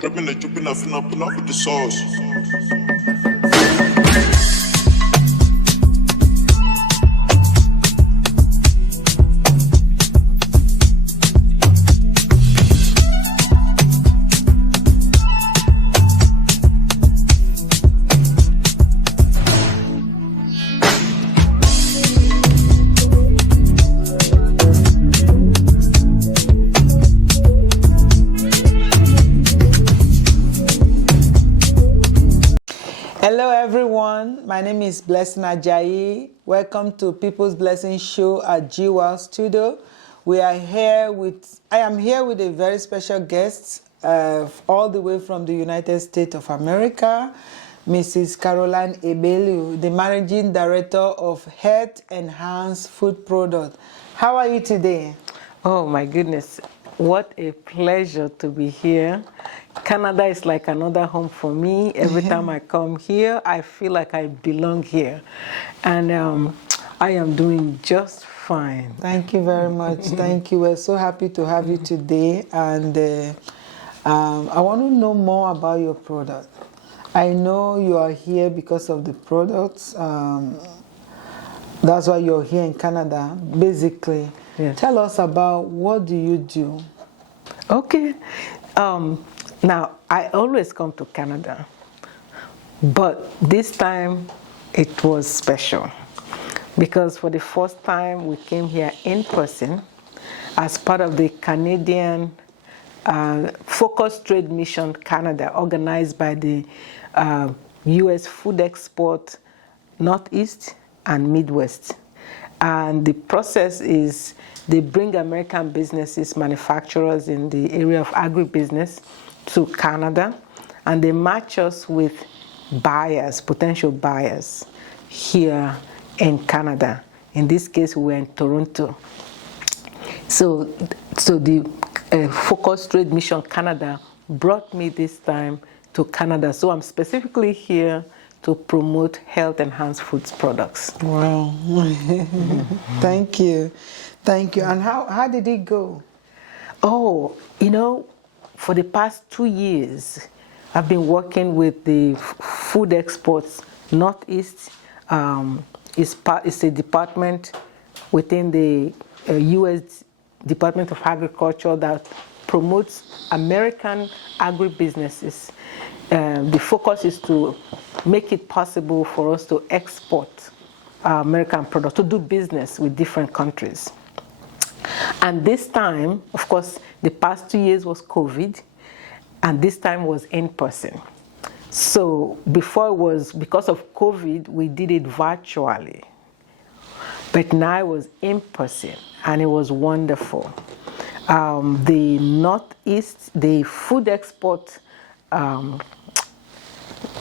Dripping the finna pull up with the sauce. Hello everyone, my name is Blessing Ajayi. Welcome to People's Blessing Show at GWOW Studio. I am here with a very special guest, all the way from the United States of America, Mrs. Cardine Egbelu, the Managing Director of Health Enhanced Food Product. How are you today? Oh my goodness, what a pleasure to be here. Canada is like another home for me. Every time I come here, I feel like I belong here. And I am doing just fine. Thank you very much. Thank you. We're so happy to have you today. And I want to know more about your product. I know you are here because of the products. That's why you're here in Canada, basically. Yes. Tell us about what do you do? Okay. Now, I always come to Canada, but this time it was special because for the first time we came here in person as part of the Canadian Focused Trade Mission Canada, organized by the U.S. Food Export Northeast and Midwest. And the process is they bring American businesses, manufacturers in the area of agribusiness to Canada, and they match us with buyers, potential buyers here in Canada. In this case, we were in Toronto. So the Focused Trade Mission Canada brought me this time to Canada. So I'm specifically here to promote health enhanced foods products. Wow. Thank you. Thank you. And how did it go? Oh, for the past 2 years, I've been working with the Food Exports Northeast. It's a department within the U.S. Department of Agriculture that promotes American agribusinesses. The focus is to make it possible for us to export American products, to do business with different countries. And this time, of course, the past 2 years was COVID, and this time was in person. So before it was, because of COVID, we did it virtually. But now it was in person, and it was wonderful. The Northeast, the food export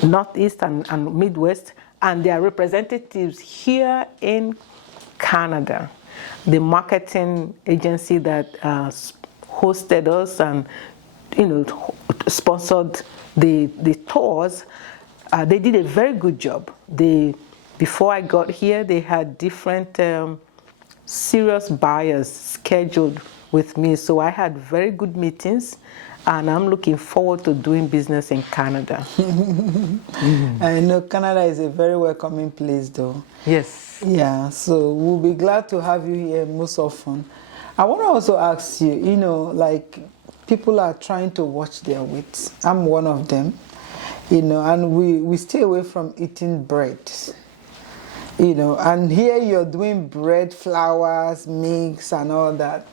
Northeast and Midwest, and their representatives here in Canada, the marketing agency that hosted us and sponsored the tours, they did a very good job. Before I got here, they had different serious buyers scheduled with me, so I had very good meetings, and I'm looking forward to doing business in Canada. I know Canada is a very welcoming place, though. Yes. Yeah, so we'll be glad to have you here most often. I want to also ask you, like people are trying to watch their weight. I'm one of them, and we stay away from eating bread, and here you're doing bread, flours, mix, and all that.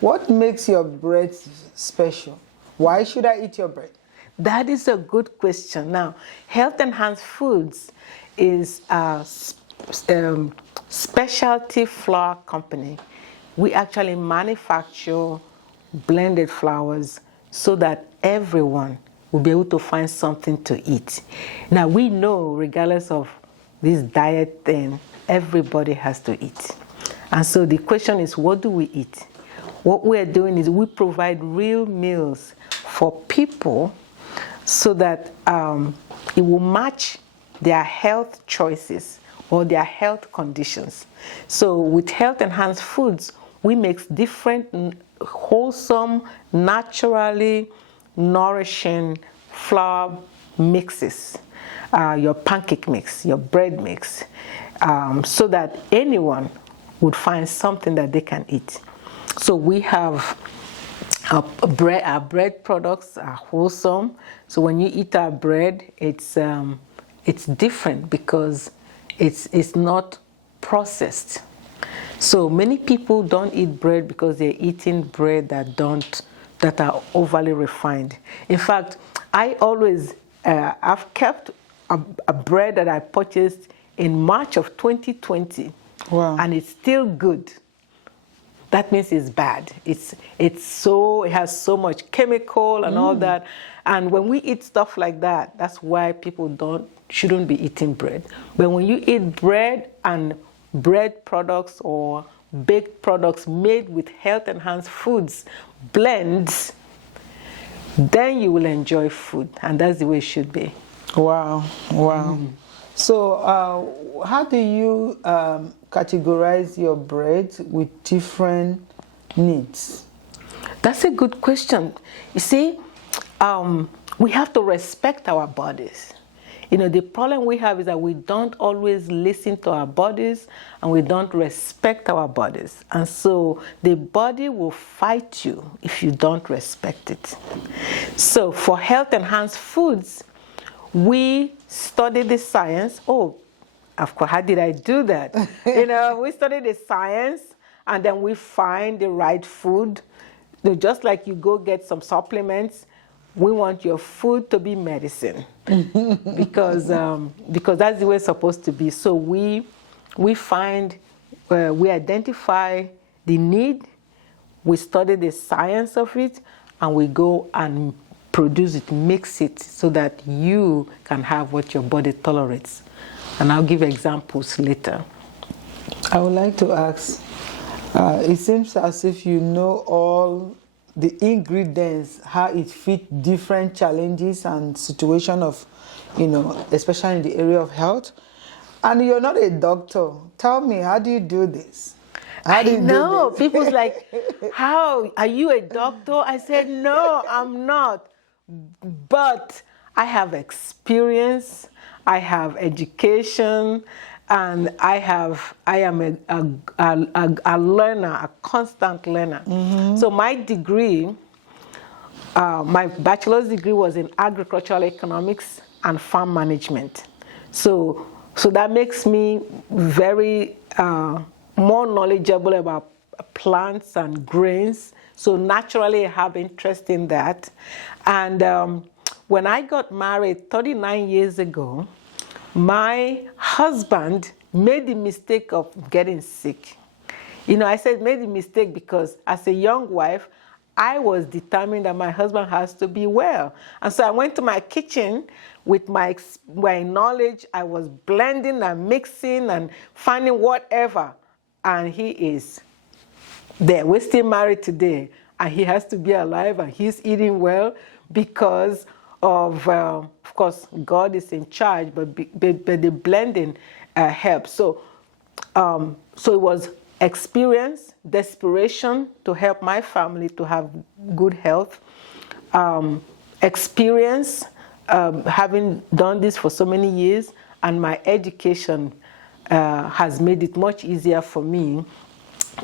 What makes your bread special? Why should I eat your bread? That is a good question. Now, Health Enhanced Foods is a specialty flour company. We actually manufacture blended flours so that everyone will be able to find something to eat. Now, we know, regardless of this diet thing, everybody has to eat. And so the question is, what do we eat? What we're doing is we provide real meals for people so that it will match their health choices or their health conditions. So with Health Enhanced Foods, we make different wholesome, naturally nourishing flour mixes, your pancake mix, your bread mix, so that anyone would find something that they can eat. So we have our bread products are wholesome. So when you eat our bread, it's different because it's not processed. So many people don't eat bread because they're eating bread that are overly refined. In fact, I always I've kept a bread that I purchased in March of 2020. Wow. And it's still good. That means it's bad. It has so much chemical and all that. And when we eat stuff like that, that's why people shouldn't be eating bread. But when you eat bread and bread products or baked products made with health-enhanced foods, blends, then you will enjoy food, and that's the way it should be. Wow, wow. So how do you categorize your bread with different needs? That's a good question. You see, we have to respect our bodies. You know, the problem we have is that we don't always listen to our bodies and we don't respect our bodies. And so the body will fight you if you don't respect it. So for health-enhanced foods, we study the science. Oh, of course, how did I do that? You know, we study the science and then we find the right food. Just like you go get some supplements, we want your food to be medicine because that's the way it's supposed to be. So we identify the need, we study the science of it, and we go and produce it, mix it so that you can have what your body tolerates. And I'll give examples later. I would like to ask, it seems as if you know all the ingredients, how it fits different challenges and situation of, you know, especially in the area of health. And you're not a doctor. Tell me, how do you do this? How do you know. do this? People's like, how? Are you a doctor? I said, no, I'm not. But I have experience, I have education, and I am a learner, a constant learner. So my degree, my bachelor's degree was in agricultural economics and farm management. So that makes me very more knowledgeable about plants and grains. So naturally I have interest in that. And when I got married 39 years ago, my husband made the mistake of getting sick. You know, I said made the mistake because as a young wife, I was determined that my husband has to be well. And so I went to my kitchen with my knowledge. I was blending and mixing and finding whatever. And he is there. We're still married today. And he has to be alive and he's eating well because of course, God is in charge, but the blending helps. So it was experience, desperation to help my family to have good health, experience, having done this for so many years, and my education has made it much easier for me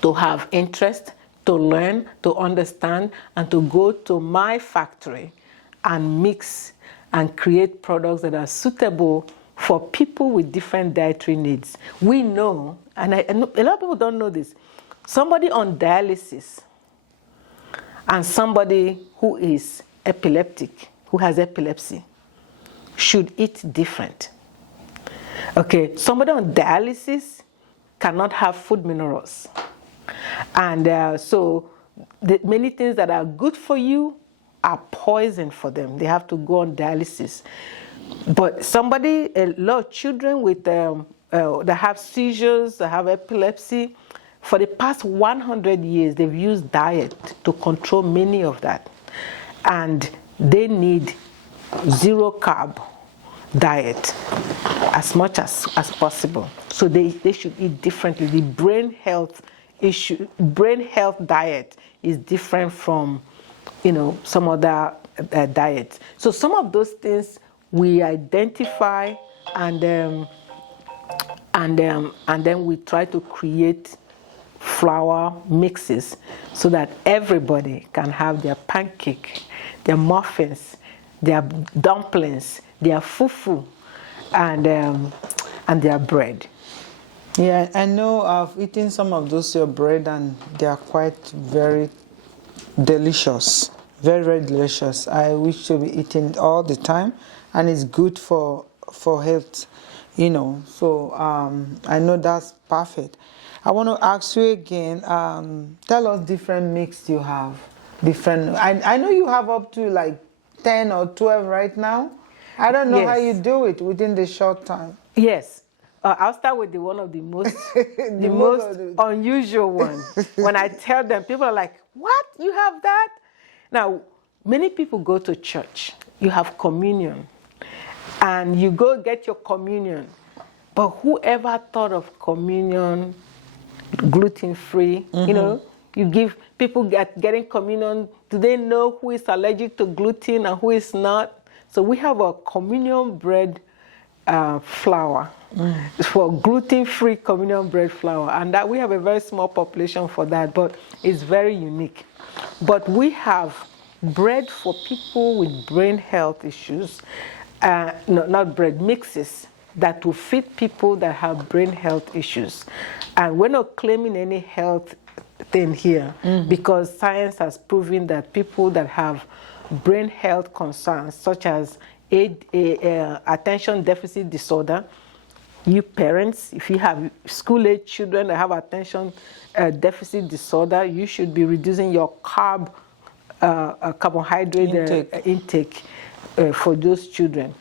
to have interest, to learn, to understand, and to go to my factory and mix and create products that are suitable for people with different dietary needs. We know, and a lot of people don't know this, somebody on dialysis and somebody who is epileptic, who has epilepsy, should eat different. Okay, somebody on dialysis cannot have food minerals. And so many things that are good for you are poison for them. They have to go on dialysis. But a lot of children with that have seizures, that have epilepsy, for the past 100 years, they've used diet to control many of that. And they need zero carb diet as much as possible. So they should eat differently. The brain health diet is different from, you know, some other diet. So some of those things we identify, and then we try to create flour mixes so that everybody can have their pancake, their muffins, their dumplings, their fufu, and their bread. Yeah, I know I've eaten some of those your bread, and they are quite very delicious. Very, very delicious. I wish to be eating it all the time, and it's good for health, you know. So I know that's perfect. I want to ask you again, tell us different mix you have. Different. I know you have up to like 10 or 12 right now. I don't know how you do it within the short time. Yes. I'll start with one of the most unusual one. When I tell them, people are like, "What? You have that?" Now, many people go to church. You have communion, and you go get your communion. But whoever thought of communion gluten-free? You know, you give people getting communion. Do they know who is allergic to gluten and who is not? So we have a communion bread flour. For gluten-free communion bread flour, and that we have a very small population for that, but it's very unique. But we have bread for people with brain health issues, no, not bread, mixes that will fit people that have brain health issues. And we're not claiming any health thing here, because science has proven that people that have brain health concerns, such as attention deficit disorder, you parents, if you have school-age children that have attention deficit disorder, you should be reducing your carbohydrate intake for those children.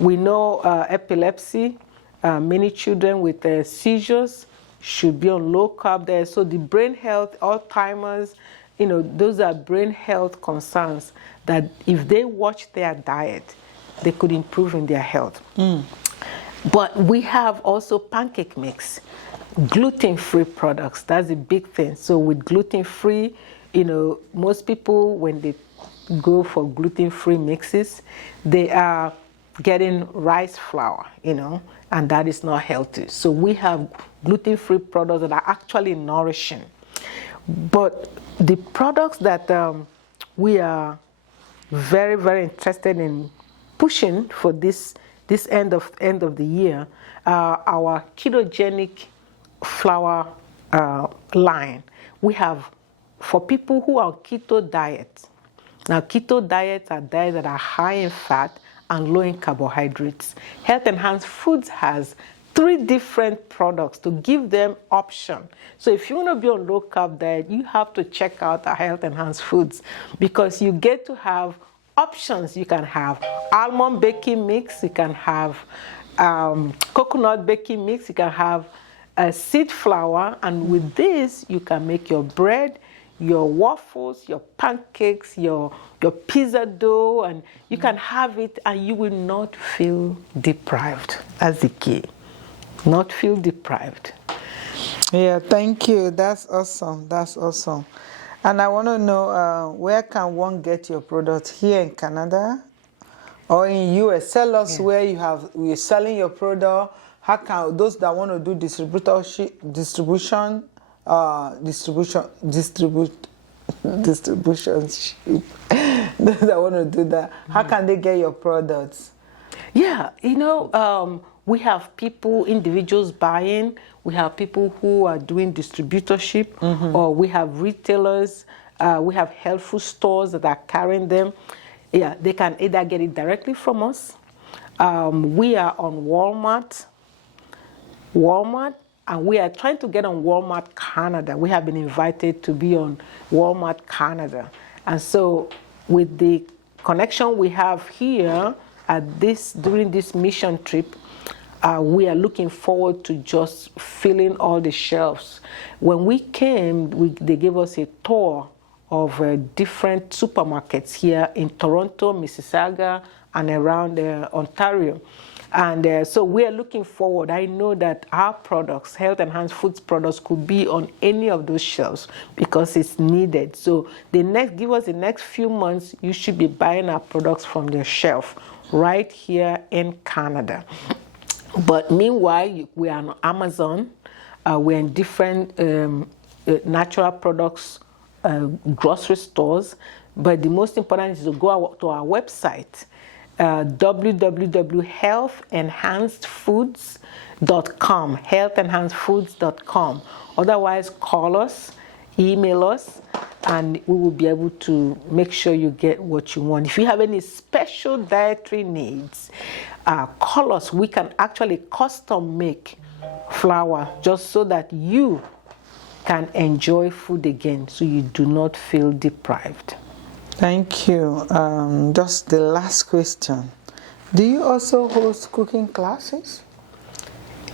We know epilepsy, many children with seizures should be on low-carb diet. So the brain health, Alzheimer's, you know, those are brain health concerns that if they watch their diet, they could improve in their health. But we have also pancake mix, gluten-free products. That's a big thing. So with gluten-free, you know, most people, when they go for gluten-free mixes, they are getting rice flour, you know, and that is not healthy. So we have gluten-free products that are actually nourishing. But the products that we are very, very interested in pushing for this end of the year, our ketogenic flour line. We have for people who are on keto diets. Now, keto diets are diets that are high in fat and low in carbohydrates. Health Enhanced Foods has 3 different products to give them option. So if you want to be on low carb diet, you have to check out our Health Enhanced Foods, because you get to have options. You can have almond baking mix, you can have coconut baking mix, you can have seed flour, and with this you can make your bread, your waffles, your pancakes, your pizza dough, and you can have it and you will not feel deprived. That's the key. Not feel deprived. Yeah, thank you. That's awesome. That's awesome. And I want to know, where can one get your product here in Canada or in US? Tell us where you're selling your product. How can those that want to do distribution, those that want to do that, how can they get your products? Yeah, you know, we have people, individuals buying. We have people who are doing distributorship, or we have retailers. We have health food stores that are carrying them. Yeah, they can either get it directly from us. We are on Walmart, and we are trying to get on Walmart Canada. We have been invited to be on Walmart Canada. And so with the connection we have here during this mission trip, we are looking forward to just filling all the shelves. When we came, they gave us a tour of different supermarkets here in Toronto, Mississauga, and around Ontario. And so we are looking forward. I know that our products, health enhanced foods products, could be on any of those shelves because it's needed. So give us the next few months, you should be buying our products from the shelf right here in Canada. But meanwhile, we are on Amazon. We're in different natural products grocery stores. But the most important is to go to our website, www.healthenhancedfoods.com, healthenhancedfoods.com. Otherwise, call us, email us, and we will be able to make sure you get what you want. If you have any special dietary needs, call us. We can actually custom make flour just so that you can enjoy food again, so you do not feel deprived. Thank you. Just the last question. Do you also host cooking classes?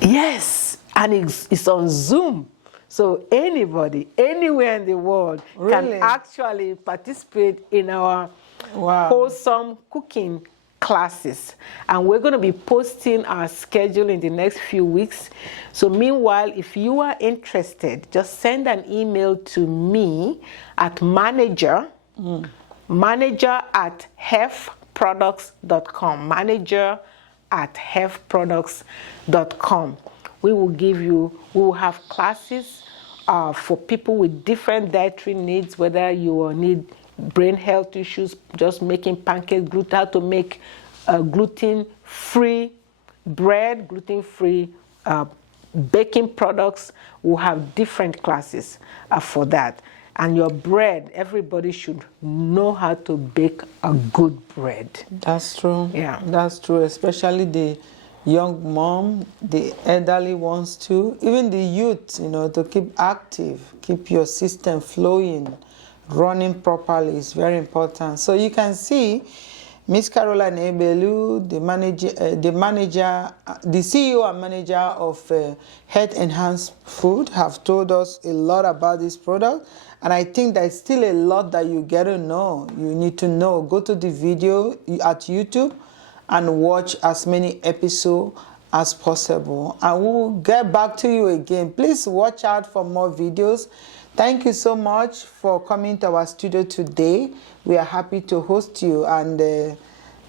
Yes, and it's on Zoom. So anybody, anywhere in the world can actually participate in our wholesome cooking classes. And we're going to be posting our schedule in the next few weeks. So meanwhile, if you are interested, just send an email to me at manager@hefproducts.com, manager@hefproducts.com. We will have classes for people with different dietary needs, whether you need brain health issues, just making pancakes, how to make gluten-free bread, gluten-free baking products. We'll have different classes for that. And your bread, everybody should know how to bake a good bread. That's true. Yeah. That's true, especially the young mom, the elderly ones too, even the youth, to keep active, keep your system flowing, running properly is very important. So you can see Miss Cardine Egbelu, the CEO and manager of Health Enhanced Food, have told us a lot about this product. And I think there's still a lot that you get to know. You need to know. Go to the video at YouTube and watch as many episodes as possible. And we'll get back to you again. Please watch out for more videos. Thank you so much for coming to our studio today. We are happy to host you, and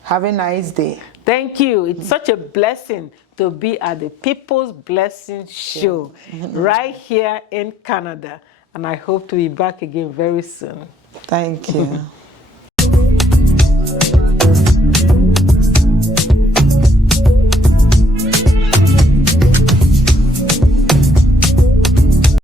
have a nice day. Thank you. It's such a blessing to be at the People's Blessing Show right here in Canada. And I hope to be back again very soon. Thank you.